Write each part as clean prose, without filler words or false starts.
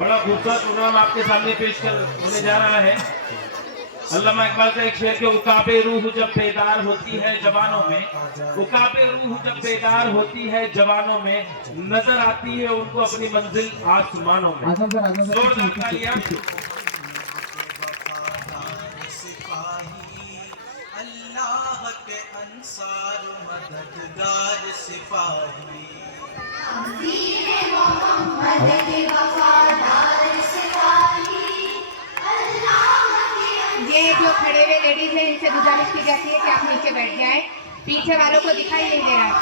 بڑا خوبصورت پروگرام آپ کے سامنے پیش ہونے جا رہا ہے۔ علامہ اقبال کا ایک شعر کہ عقاب روح جب بیدار ہوتی ہے جوانوں میں، عقاب روح جب بیدار ہوتی ہے جوانوں میں، نظر آتی ہے ان کو اپنی منزل آسمانوں میں۔ زوردار تالیاں۔ اللہ کے انصار مددگار سپاہی، محمد کے وفادار سپاہی، یہ جو کھڑے ہوئے لیڈیز ہیں ان سے گزارش کی جاتی ہے کہ آپ نیچے بیٹھ جائیں، پیچھے والوں کو دکھائی نہیں دے رہا ہے۔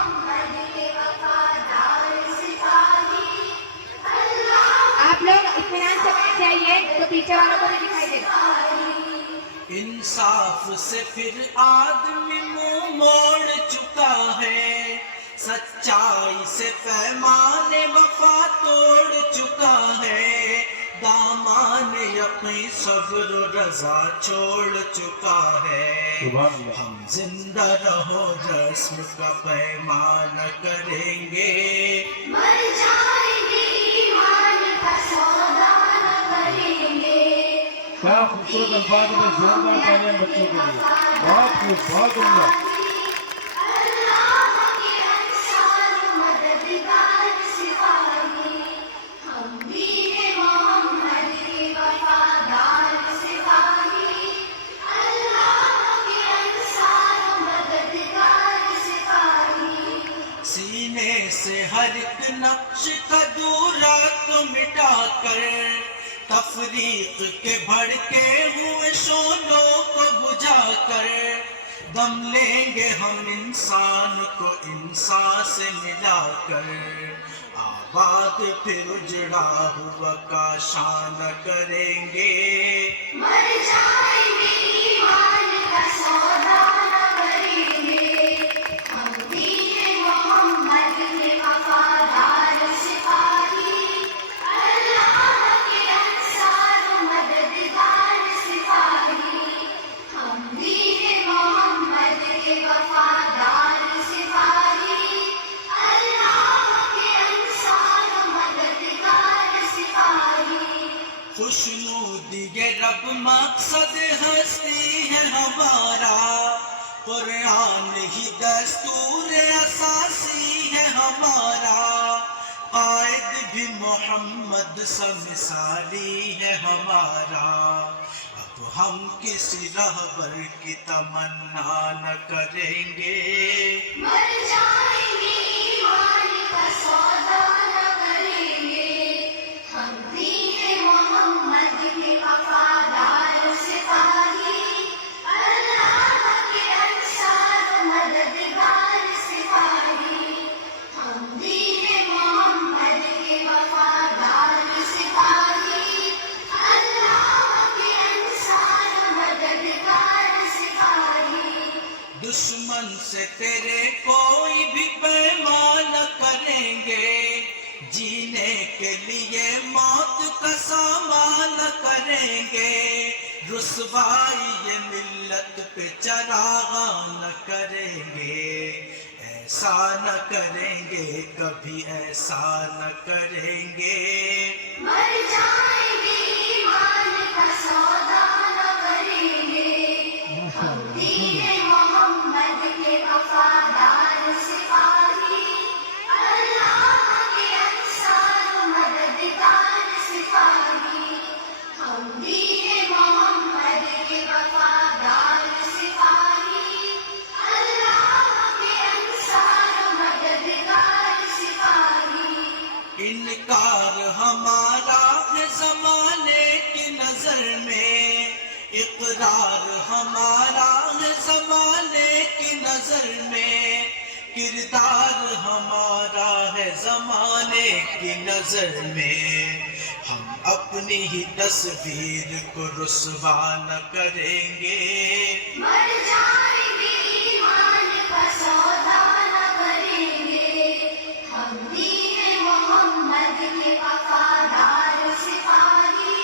آپ لوگ اطمینان سے بیٹھ جائیے تو پیچھے والوں کو بھی دکھائی دے رہا ہے۔ انصاف سے پھر آدمی منہ موڑ چکا ہے، سچائی سے پیمان وفا توڑ چکا ہے، دامان یقین صبر و رضا چھوڑ چکا ہے، ہم زندہ رہو جسم کا پیمان کریں گے، مر جائیں گے ایمان کا سودا نہ کریں گے۔ کیا خوبصورت الفاظ میں زوردار تالیاں بچوں کے لیے، بہت خوب، بہت عمدہ۔ سینے سے ہر ایک نقش کا دورا تو مٹا کر، تفریق کے بھڑکے ہوئے شعلوں کو بجھا کر، دم لیں گے ہم انسان کو انسان سے ملا کر، آباد پھر اجڑا ہوا کاشان کریں گے، مر جائیں گے ایمان کا سودا نہ کریں گے، ہم دین محمد کے وفادار سپاہی، اللہ کے انصار مددگار سپاہی، ہم دین محمد کے وفادار سپاہی، اللہ کے انصار مددگار سپاہی۔ خوشنودی رب مقصد ہستی ہے ہمارا، قرآن ہی دستور اساسی ہے ہمارا، قائد بھی محمد سا مثالی ہے ہمارا، اب ہم کسی رہبر کی تمنا نہ کریں گے، مر جائیں گے ایمان کا سودا نہ کریں گے، ہم دین محمد کے وفادار سپاہی، اللہ کے انصار مددگار سپاہی، ہم دین محمد کے وفادار سپاہی، اللہ کے انصار مددگار سپاہی۔ دشمن سے تیرے کوئی بھی پیمان نہ کریں گے، جینے کے لیے موت کا سامان نہ کریں گے، رسوائی یہ ملت پہ چراغاں نہ کریں گے، ایسا نہ کریں گے کبھی ایسا نہ کریں گے، مر جائیں گے ایمان کا سودا نہ کریں گے، ہم دین محمد کے وفادار سپاہی، اللہ کے انصار مددگار سپاہی، ہم دین محمد کے وفادار سپاہی، اللہ کے انصار مددگار سپاہی۔ انکار ہمارا ہے زمانے کی نظر میں، اقرار ہمارا ہے زمانے کی نظر میں، کردار ہمارا ہے زمانے کی نظر میں، ہم اپنی ہی تصویر کو رسوا نہ کریں گے، مر جائیں گے ایمان کا سودا نہ کریں گے، ہم دین محمد کے وفادار سپاہی،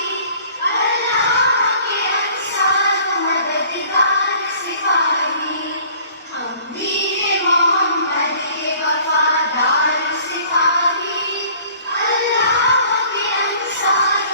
اللہ کے انصار مددگار سپاہی، ہم دین محمد کے وفادار سپاہی، اللہ کے انصار